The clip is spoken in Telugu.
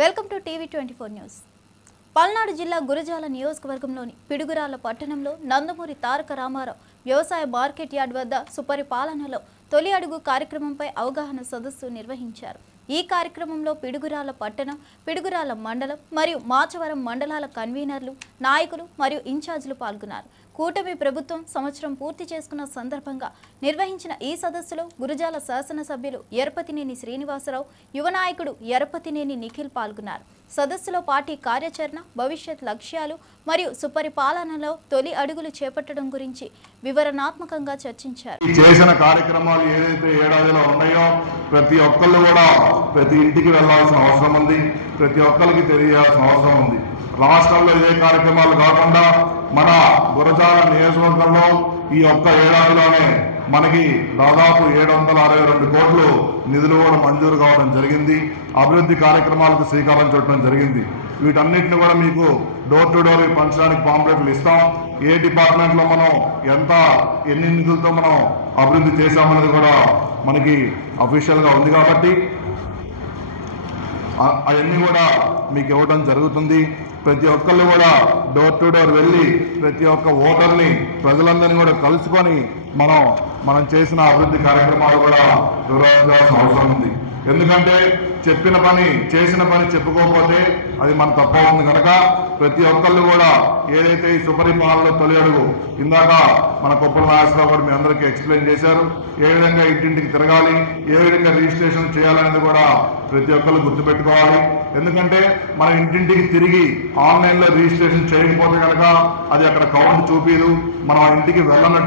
Welcome to TV 24 news. Palnadu జిల్లా గురజాల నియోజకవర్గంలోని పిడుగురాళ్ల పట్టణంలో నందమూరి తారక రామారావు వ్యవసాయ మార్కెట్ యార్డ్ వద్ద సుపరిపాలనలో తొలి అడుగు కార్యక్రమంపై అవగాహన సదస్సు నిర్వహించారు. ఈ కార్యక్రమంలో పిడుగురాళ్ల పట్టణం, పిడుగురాళ్ల మండలం మరియు మాచవరం మండలాల కన్వీనర్లు, నాయకులు మరియు ఇన్ఛార్జీలు పాల్గొన్నారు. కూటమి ప్రభుత్వం సంవత్సరం పూర్తి చేసుకున్న సందర్భంగా నిర్వహించిన ఈ సదస్సులో గురజాల శాసనసభ్యులు ఎరపతినేని శ్రీనివాసరావు, యువ నాయకుడు ఎరపతినేని నిఖిల్ పాల్గొన్నారు. సదస్సులో పార్టీ కార్యాచరణ, భవిష్యత్ లక్ష్యాలు మరియు సుపరిపాలనలో తొలి అడుగులు చేపట్టడం గురించి వివరణాత్మకంగా చర్చించారు. చేసిన కార్యక్రమాలు ఏదైతే ఏడాదిలో ఉన్నాయో ప్రతి ఒక్కళ్ళు కూడా ప్రతి ఇంటికి వెళ్లాల్సిన అవసరం ఉంది, ప్రతి ఒక్కరికి తెలియాల్సిన అవసరం ఉంది. రాష్ట్రంలో ఏ కార్యక్రమాలు కాకుండా మన గురజాల నియోజకవర్గంలో ఈ ఒక్క ఏడాదిలోనే మనకి దాదాపు 762 కోట్లు నిధులు కూడా మంజూరు కావడం జరిగింది. అభివృద్ధి కార్యక్రమాలకు శ్రీకారం చుట్టడం జరిగింది. వీటన్నిటిని కూడా మీకు డోర్ టు డోర్ పంచడానికి పాంప్లెట్లు ఇస్తాం. ఏ డిపార్ట్మెంట్లో మనం ఎన్ని నిధులతో మనం అభివృద్ధి చేశామనేది కూడా మనకి అఫీషియల్గా ఉంది కాబట్టి అవన్నీ కూడా మీకు ఇవ్వడం జరుగుతుంది. ప్రతి ఒక్కళ్ళు కూడా డోర్ టు డోర్ వెళ్ళి ప్రతి ఒక్క ఓటర్ని, ప్రజలందరినీ కూడా కలుసుకొని మనం చేసిన అభివృద్ధి కార్యక్రమాలు కూడా నిర్వహించాల్సిన అవసరం ఉంది. ఎందుకంటే చెప్పిన పని, చేసిన పని చెప్పుకోకపోతే అది మన తప్ప ఉంది కనుక ప్రతి ఒక్కళ్ళు కూడా ఏదైతే ఈ సుపరిపాలనలో తొలి అడుగు ఇందాక మన కొప్పల నాగేశ్వరరావు గారు మీ అందరికీ ఎక్స్ప్లెయిన్ చేశారు. ఏ విధంగా ఇంటింటికి తిరగాలి, ఏ విధంగా రిజిస్ట్రేషన్ చేయాలనేది కూడా ప్రతి ఒక్కళ్ళు గుర్తుపెట్టుకోవాలి. ఎందుకంటే మనం ఇంటింటికి తిరిగి ఆన్లైన్లో రిజిస్ట్రేషన్ చేయకపోతే కనుక అది అక్కడ కౌంట్ చూపిదు, మనం ఇంటికి వెళ్ళనట్టు